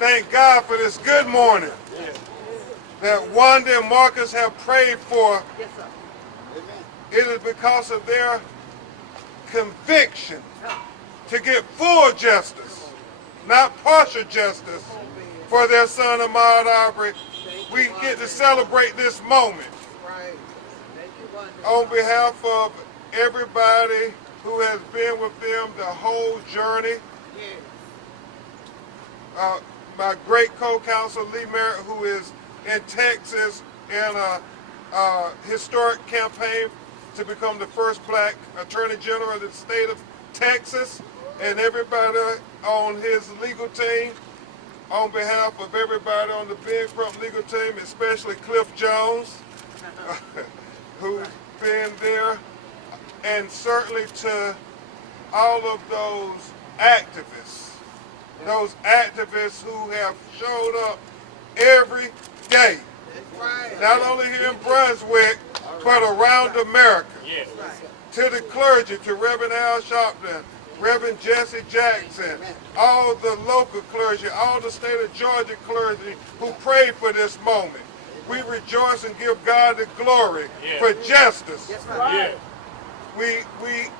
Thank God for this good morning that Wanda and Marcus have prayed for. It is because of their conviction to get full justice, not partial justice, for their son Ahmaud Arbery. We get to celebrate this moment. On behalf of everybody who has been with them the whole journey, my great co-counsel Lee Merritt, who is in Texas in a historic campaign to become the first black attorney general of the state of Texas, and everybody on his legal team, on behalf of everybody on the Big Front legal team, especially Cliff Jones, who's been there, and certainly to all of those activists who have showed up every day, not only here in Brunswick, but around America. To the clergy, to Reverend Al Sharpton, Reverend Jesse Jackson, all the local clergy, all the state of Georgia clergy who prayed for this moment. We rejoice and give God the glory for justice. We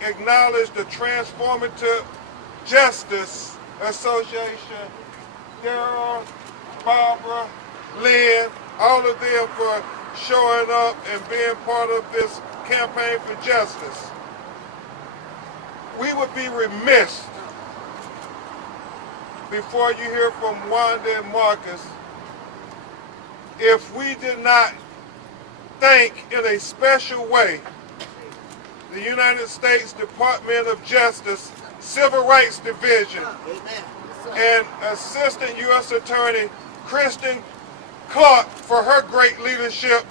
acknowledge the Transformative Justice Association, Daryl, Barbara, Lynn, all of them for showing up and being part of this campaign for justice. We would be remiss before you hear from Wanda and Marcus if we did not thank in a special way the United States Department of Justice Civil Rights Division and Assistant U.S. Attorney Kristen Clark for her great leadership,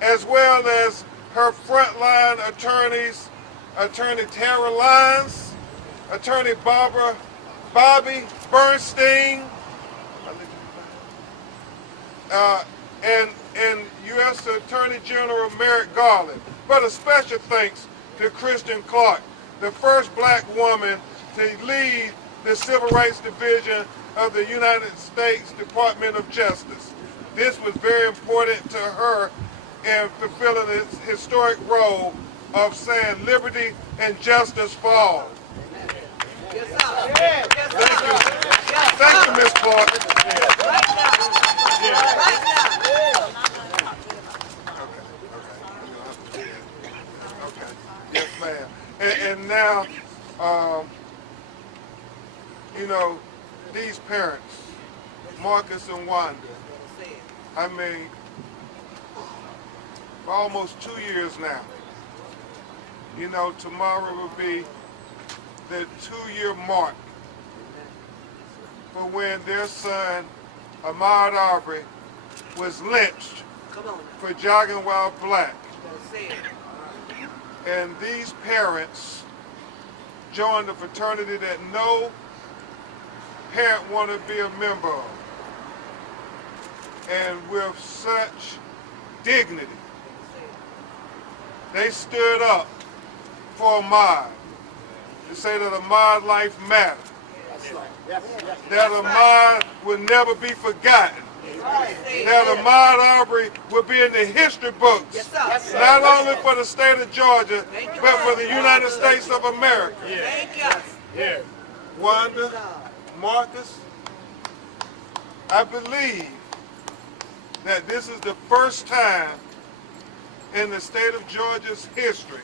as well as her frontline attorneys, Attorney Tara Lyons, Attorney Bobby Bernstein, and U.S. Attorney General Merrick Garland. But a special thanks to Kristen Clark, the first black woman to lead the Civil Rights Division of the United States Department of Justice. This was very important to her in fulfilling its historic role of saying liberty and justice for all. Thank you. Thank you, Ms. Clark. Okay. Yes, ma'am. And now, these parents, Marcus and Wanda, I mean, for almost 2 years now. Tomorrow will be the 2-year mark for when their son, Ahmaud Arbery, was lynched for jogging while black. And these parents joined a fraternity that no parent wanted to be a member of. And with such dignity, they stood up for Ahmaud to say that Ahmaud's life mattered, that Ahmaud would never be forgotten, that Ahmaud Arbery would be in the history books, not only for the state of Georgia, but for the United States of America. Wanda, Marcus, I believe that this is the first time in the state of Georgia's history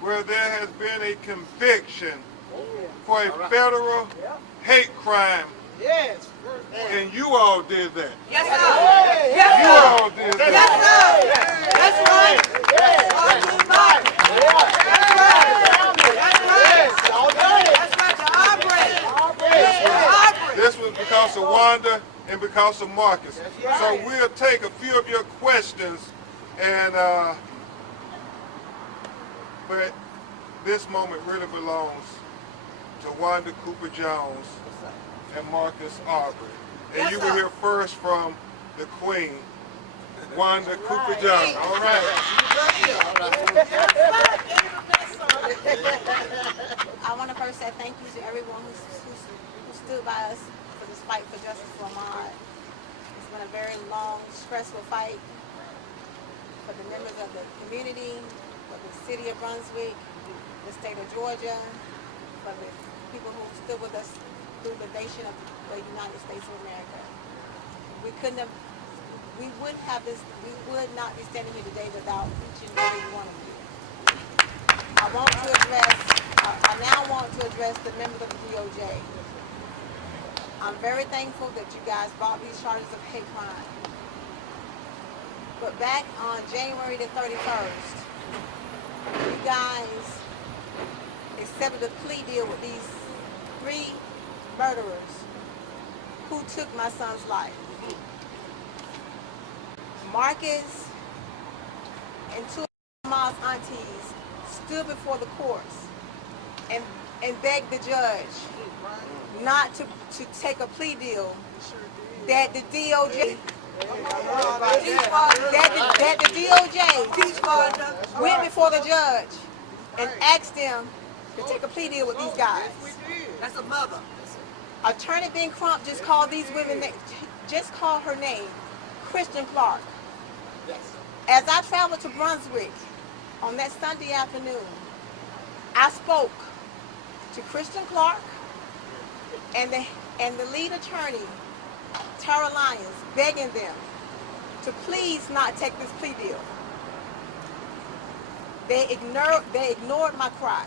where there has been a conviction for a federal hate crime. And you all did that. Yes, sir. Yes, you all did that. Yes, sir. That's right. That's right. This was because of Wanda and because of Marcus. So we'll take a few of your questions, and but this moment really belongs to Wanda Cooper Jones and Marcus Arbery. And you will hear first from the Queen, Wanda Cooper Jones. All right. I want to first say thank you to everyone who stood by us for this fight for justice for Ahmaud. It's been a very long, stressful fight for the members of the community, for the city of Brunswick, the state of Georgia, for the people who stood with us through the nation of the United States of America. We would not be standing here today without each and every one of you. I now want to address the members of the DOJ. I'm very thankful that you guys brought these charges of hate crime. But back on January the 31st, you guys accepted a plea deal with these 3 murderers who took my son's life. Marcus and 2 of Ahmaud's aunties stood before the courts and begged the judge not to take a plea deal that the DOJ went before the judge and asked them to take a plea deal with these guys. That's a mother. Attorney Ben Crump just called these women, just called her name, Kristen Clark. As I traveled to Brunswick on that Sunday afternoon, I spoke to Kristen Clark and the lead attorney, Tara Lyons, begging them to please not take this plea deal. They ignored my cry.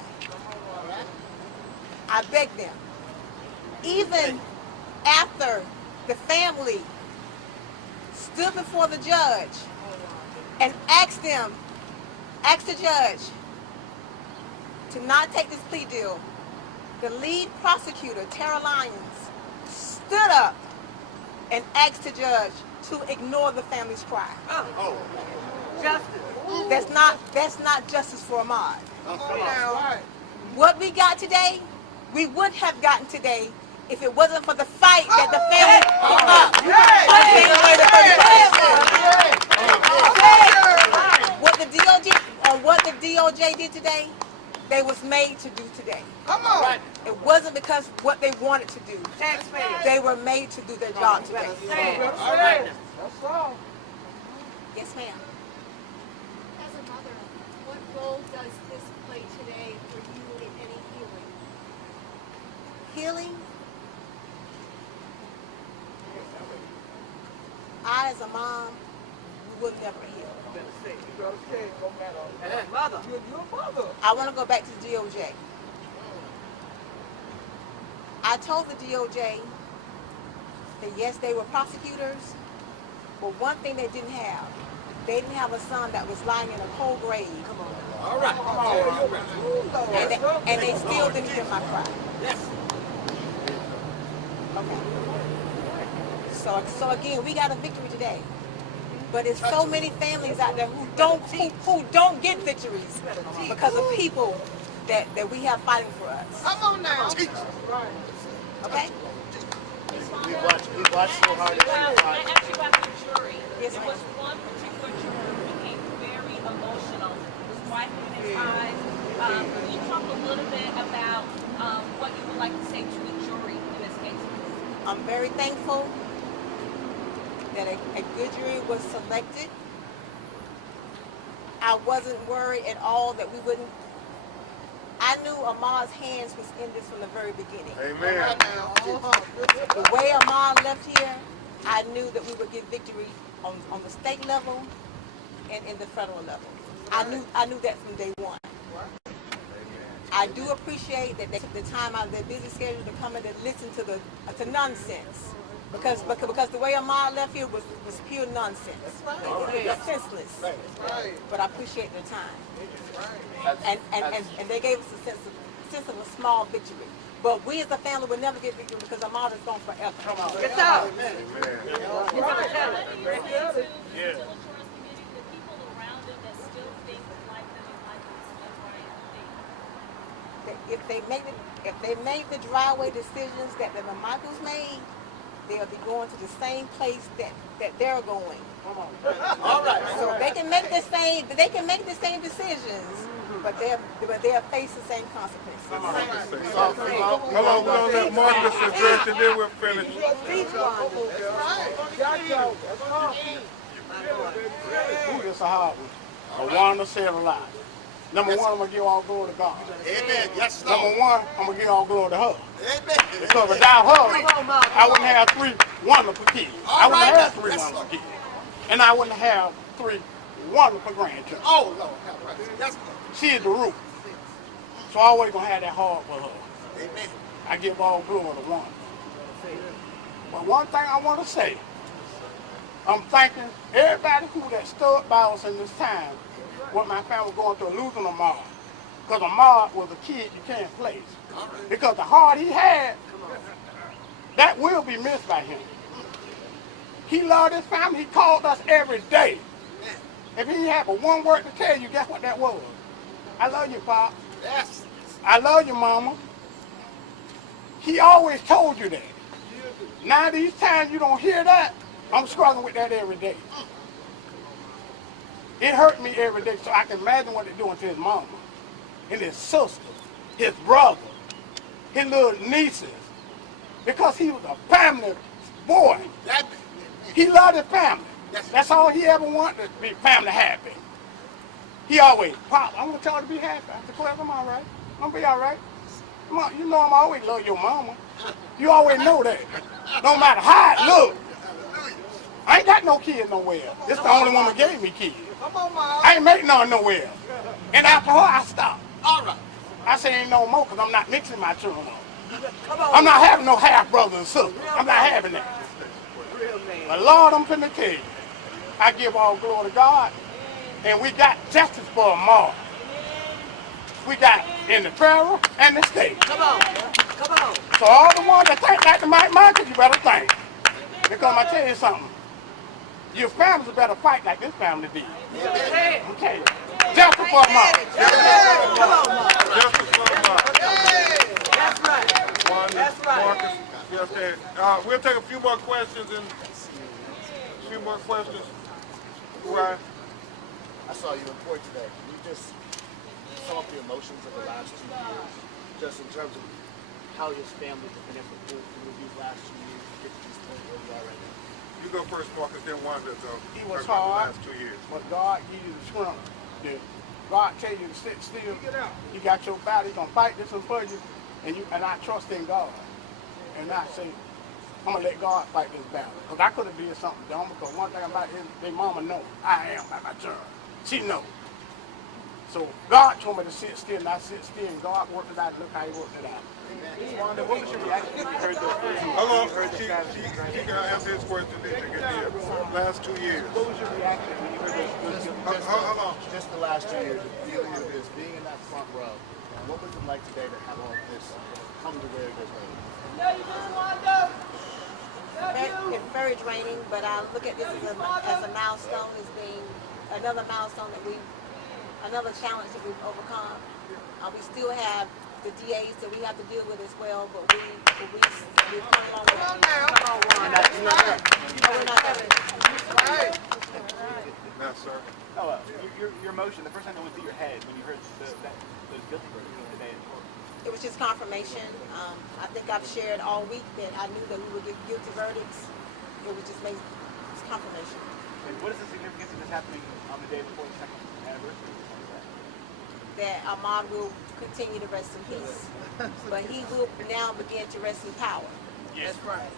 I begged them. Even after the family stood before the judge and asked the judge to not take this plea deal, the lead prosecutor, Tara Lyons, stood up and asked the judge to ignore the family's cry. Justice. That's not justice for Ahmaud. What we got today, we wouldn't have gotten today if it wasn't for the fight that the family put up. What the DOJ did today, they was made to do today. Come on. It wasn't because what they wanted to do. Taxpayers. They were made to do their job today. All right. That's all. Yes, ma'am. As a mother, what role does this play today for you in any healing? Healing. I, as a mom, would never heal. You gotta say it, no matter. Mother. You're a mother. I want to go back to the DOJ. I told the DOJ that yes, they were prosecutors, but one thing they didn't have a son that was lying in a cold grave. All right. And they still didn't hear my cry. Yes. Okay. So again, we got a victory today. But there's so many families out there who don't get victories because of people that we have fighting for us. Come on now. Okay? We watched so hard at Well, you I fight. asked you about the jury. Yes, There ma'am. was one particular juror who became very emotional. Was wiping his eyes. Can you talk a little bit about what you would like to say to the jury in this case? I'm very thankful that a good jury was selected. I wasn't worried at all that we wouldn't. I knew Ahmaud's hands was in this from the very beginning. Amen. The way Ahmaud left here, I knew that we would get victory on the state level and in the federal level. I knew that from day one. I do appreciate that they took the time out of their busy schedule to come in and listen to nonsense. Because the way Ahmaud left here was pure nonsense. It was senseless. But I appreciate their time. And they gave us a sense of a small victory. But we as a family will never get victory because Ahmaud is gone forever. Get up. Amen. You gotta tell it. The insurance community, the people around him that still think like them and like us, If they make the driveway decisions that the Michaels made, they'll be going to the same place that they're going. All right. So they can make the same decisions, but they'll face the same consequences. Hold on, we're gonna let Marcus address and then we'll finish. Ooh, this a hard one. I want to say it a lot. Number one, I'm going to give all glory to God. Amen. Yes, Lord. Number one, I'm going to give all glory to her. Amen. Because without her, I wouldn't have 3 wonderful kids. I wouldn't right. have 3 Yes, wonderful Lord. kids. And I wouldn't have 3 wonderful grandchildren. Oh, Lord. Have mercy. Yes, Lord. She is the root. So I always going to have that heart with her. Amen. I give all glory to one. But one thing I want to say, I'm thanking everybody who that stood by us in this time when my family was going through losing Ahmad. Because Ahmad was a kid you can't place. Because the heart he had, that will be missed by him. He loved his family. He called us every day. If he had but one word to tell you, guess what that was? I love you, Pop. Yes. I love you, Mama. He always told you that. Now these times you don't hear that, I'm struggling with that every day. It hurt me every day, so I can imagine what they're doing to his mama, and his sister, his brother, his little nieces, because he was a family boy. He loved his family. That's all he ever wanted, to be family happy. He always, Pop, I'm gonna tell her to be happy. I said, Clef, I'm all right. I'm gonna be all right. Come on, you know I'm always love your mama. You always know that. No matter how it look. I ain't got no kids nowhere. This the only one that gave me kids. I ain't make none nowhere. And after her, I stopped. All right. I say ain't no more because I'm not mixing my children up. I'm not having no half brothers and sisters. I'm not having that. But Lord, I'm finna tell you, I give all glory to God, and we got justice for them all. We got in the federal and the state. Come on. So all the ones that think like the Mike Michael, you better think. Because I tell you something, your families better fight like this family did. Okay. Justice for them all. Justice for Ahmad. That's right. Wanda, That's right. Marcus, yes, and, we'll take a few more questions and a few more questions. Ryan. I saw your report today. Can you just sum up the emotions of the last 2 years, just in terms of how his family has been able to go through these last 2 years to get to this point where we are right now? You go first, Marcus, then Wanda, though. He was Talk about hard, the last 2 years. but God give you the strength. God tell you to sit still. You got your battle. He's gonna fight this one for you, and I trust in God, and I say, I'm gonna let God fight this battle. Cause I could have did something dumb. Because one thing about it, their mama know I am by my turn. She know. So God told me to sit still, and I sit still, and God worked it out. Look how He worked it out. Wanda, what was your reaction when you heard those first Hold on, she can answer his question, then she can hear. Last 2 years. What was your reaction when you heard those Hold on. Just the last 2 years, the feeling of this, being in that front row, what was it like today to have all of this come to where it is right now? It's very draining, but I look at this as a milestone, as being another milestone another challenge that we've overcome. We still have the DAs that we have to deal with as well, but we've come along with it. We're not done. Yes, sir. Oh, your emotion, the first time that went through your head when you heard those guilty verdicts today in court. It was just confirmation. I think I've shared all week that I knew that we would get guilty verdicts. It was just it's confirmation. And what is the significance of this happening on the day before the second anniversary? That Ahmad will continue to rest in peace, but he will now begin to rest in power. Yes. That's right.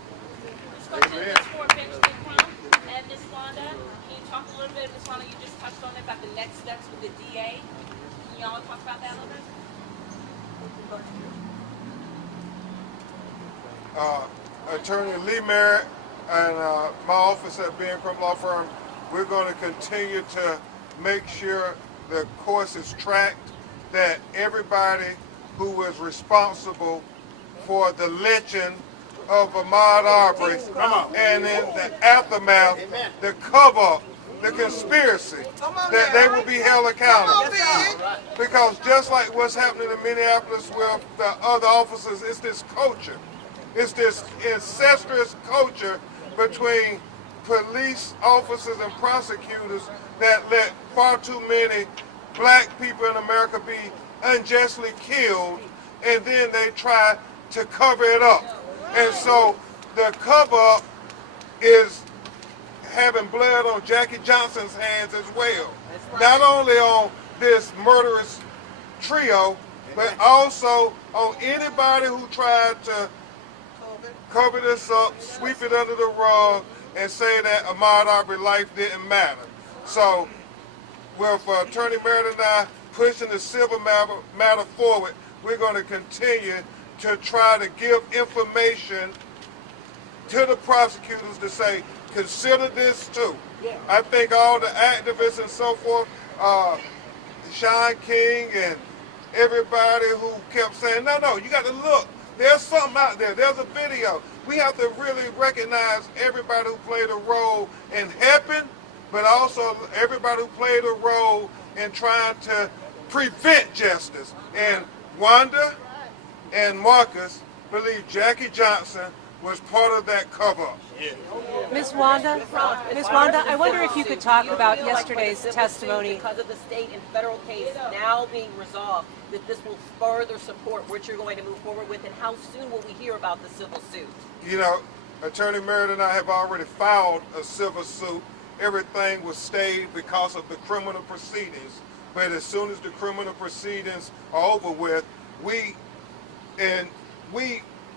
This question is for Benjamin Crump and Ms. Wanda. Can you talk a little bit, Ms. Wanda, you just touched on it, about the next steps with the DA. Can y'all talk about that a little bit? Attorney Lee Merritt and my office at B & Crump Law Firm, we're going to continue to make sure the course is tracked, that everybody who was responsible for the lynching of Ahmaud Arbery and in the aftermath, the cover, the conspiracy, that they will be held accountable. Because just like what's happening in Minneapolis with the other officers, it's this culture It's this incestuous culture between police officers and prosecutors that let far too many black people in America be unjustly killed, and then they try to cover it up. And so the cover up is having blood on Jackie Johnson's hands as well. Not only on this murderous trio, but also on anybody who tried to cover this up, sweep it under the rug, and say that Ahmaud Arbery's life didn't matter. So, with Attorney Merritt and I pushing the civil matter forward, we're going to continue to try to give information to the prosecutors to say, consider this too. I think all the activists and so forth, Sean King and everybody who kept saying, no, you got to look. There's something out there. There's a video. We have to really recognize everybody who played a role in helping, but also everybody who played a role in trying to prevent justice. And Wanda and Marcus believe Jackie Johnson was part of that cover-up. Ms. Wanda, I wonder if you could talk about yesterday's testimony. Because of the state and federal case now being resolved, that this will further support what you're going to move forward with, and how soon will we hear about the civil suit? You know, Attorney Merritt and I have already filed a civil suit. Everything was stayed because of the criminal proceedings. But as soon as the criminal proceedings are over with,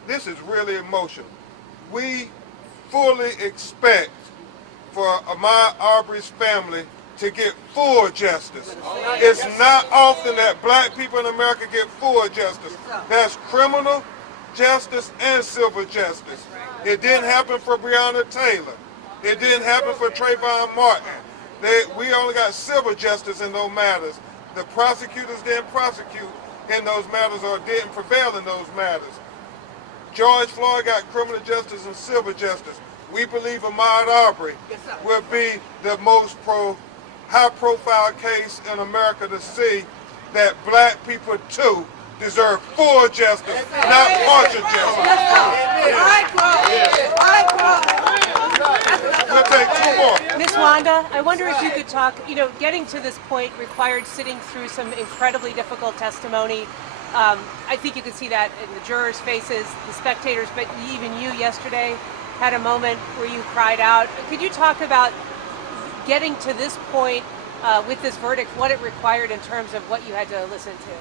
this is really emotional. We fully expect for Ahmaud Arbery's family to get full justice. It's not often that black people in America get full justice. That's criminal justice and civil justice. It didn't happen for Breonna Taylor. It didn't happen for Trayvon Martin. We only got civil justice in those matters. The prosecutors didn't prosecute in those matters or didn't prevail in those matters. George Floyd got criminal justice and civil justice. We believe Ahmaud Arbery will be the most high-profile case in America to see that black people too deserve full justice, not partial justice. We'll take two more. Ms. Wanda, I wonder if you could talk, getting to this point required sitting through some incredibly difficult testimony. I think you could see that in the jurors' faces, the spectators, but even you yesterday had a moment where you cried out. Could you talk about getting to this point with this verdict, what it required in terms of what you had to listen to?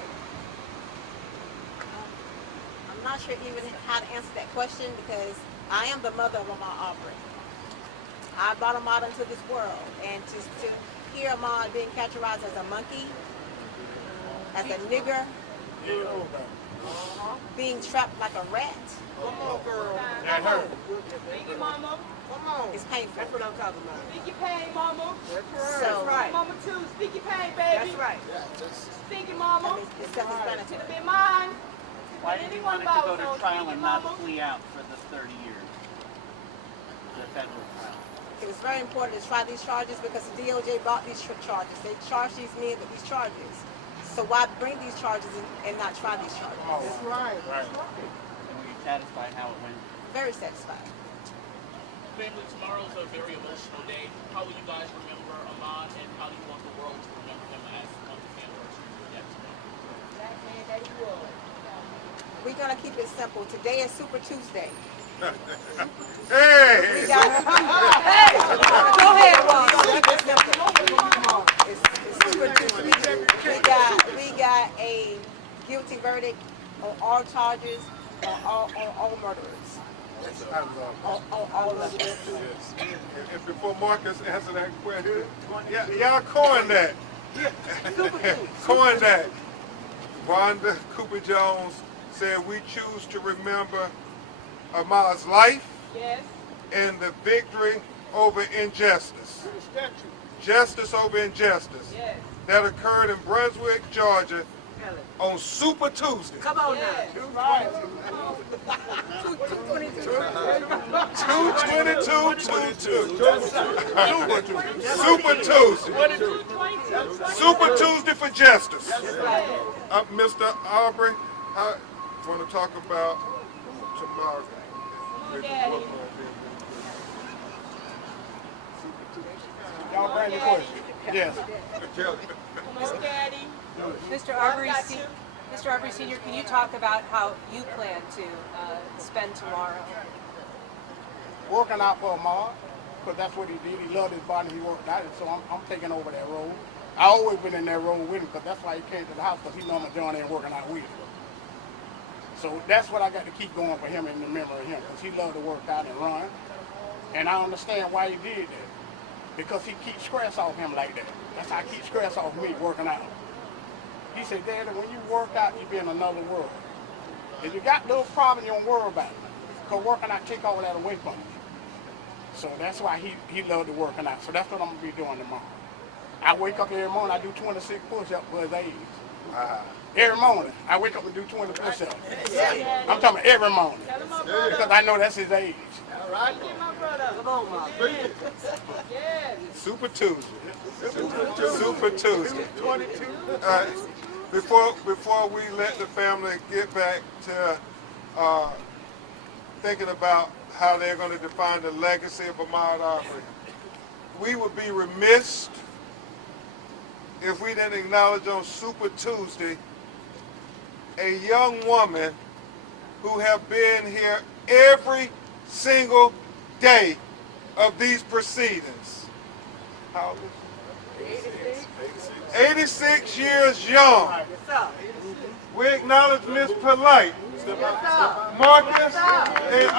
I'm not sure even how to answer that question because I am the mother of Ahmaud Arbery. I brought Ahmaud into this world, and to hear Ahmaud being characterized as a monkey, as a nigger, being trapped like a rat. Come on, girl. Come on. Speak it, mama. Come on. It's painful. That's what I'm talking about. Speak your pain, mama. So, That's right. Mama too. Speak your pain, baby. That's right. Speak it, mama. it's self-explanatory. Could have been mine. Why did you want it to go to trial and not flee out for the 30 years? The federal trial. It was very important to try these charges because the DOJ brought these charges. They charged these men with these charges. So why bring these charges and not try these charges? That's right. And were you satisfied how it went? Very satisfied. Family, tomorrow's a very emotional day. How will you guys remember Ahmaud, and how do you want the world to remember him as on the anniversary of your death tomorrow? We're gonna keep it simple. Today is Super Tuesday. Hey! We got, hey, go ahead, Juan. It's Super Tuesday. We got a guilty verdict on all charges, on all murderers. All of them. And before Marcus answer that question, y'all coin that. Coin that. Wanda Cooper Jones said we choose to remember Ahmaud's life and the victory over injustice. Justice over injustice. That occurred in Brunswick, Georgia on Super Tuesday. Come on now. 2/22/22. Super Tuesday. Super Tuesday for justice. Mr. Arbery, I want to talk about tomorrow. Daddy. Y'all bring the question. Yes. Come on, Daddy. Mr. Arbery Sr., can you talk about how you plan to spend tomorrow? Working out for Ahmad, because that's what he did. He loved his body, he worked out it, so I'm taking over that role. I always been in that role with him, because that's why he came to the house, because he know I'm a John and working out with him. So that's what I got to keep going for him in the memory of him, because he loved to work out and run. And I understand why he did that, because he keeps stress off him like that. That's how he keeps stress off me working out. He said, Daddy, when you work out, you be in another world. If you got little problem, you don't worry about it, because working out take all that away from you. So that's why he loved to working out. So that's what I'm going to be doing tomorrow. I wake up every morning, I do 26 push-ups for his age. Every morning, I wake up and do 20 push-ups. I'm talking about every morning, because I know that's his age. All right. Get my brother. Come on, Mom. Yeah. Super Tuesday. Super Tuesday. 22. Before we let the family get back to thinking about how they're going to define the legacy of Ahmaud Arbery, we would be remiss if we didn't acknowledge on Super Tuesday a young woman who have been here every single day of these proceedings. How old is she? 86 years young. We acknowledge Miss Polite, Marcus, and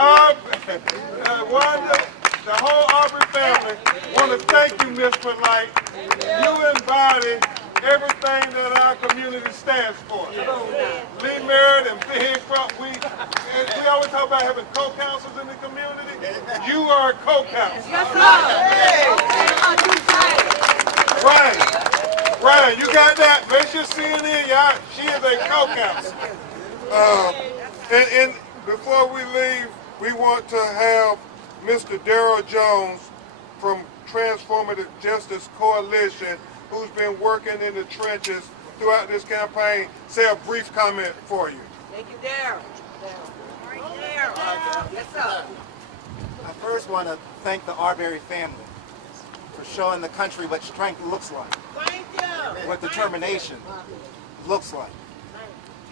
Wanda, the whole Arbery family. Want to thank you, Miss Polite. You embody everything that our community stands for. Lee Merritt and Ben Crump, we always talk about having co-counsels in the community. You are a co-counsel. Ryan, you got that? Make sure CNN, y'all. She is a co-counsel. And before we leave, we want to have Mr. Darrell Jones from Transformative Justice Coalition, who's been working in the trenches throughout this campaign, say a brief comment for you. Thank you, Darrell. Yes, sir. I first want to thank the Arbery family for showing the country what strength looks like, Thank you. what determination looks like.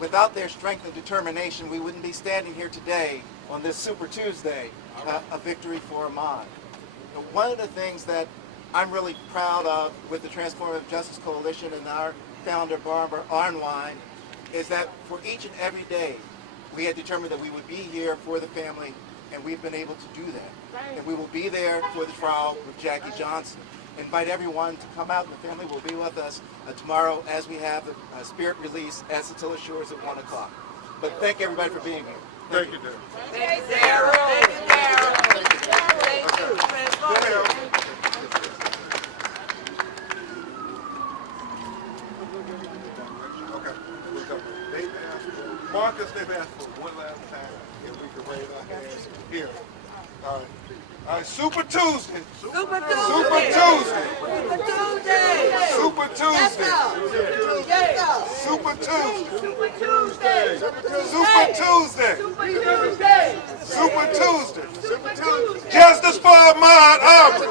Without their strength and determination, we wouldn't be standing here today on this Super Tuesday, a victory for Ahmaud. One of the things that I'm really proud of with the Transformative Justice Coalition and our founder, Barbara Arnwine, is that for each and every day, we had determined that we would be here for the family, and we've been able to do that. And we will be there for the trial with Jackie Johnson. Invite everyone to come out, and the family will be with us tomorrow as we have a spirit release at Satilla Shores at 1 o'clock. But thank everybody for being here. Thank you, Darrell. Thank you, Darrell. Thank you, Darrell. Thank you. Transformative. Okay. Marcus, they've asked for one last time if we could raise our hands here. All right. All right, Super Tuesday. Super Tuesday. Super Tuesday. Super Tuesday. Super Tuesday. Yes, sir. Super Tuesday. Super Tuesday. Super Tuesday. Super Tuesday. Super Tuesday. Super Tuesday. Justice for Ahmaud Arbery.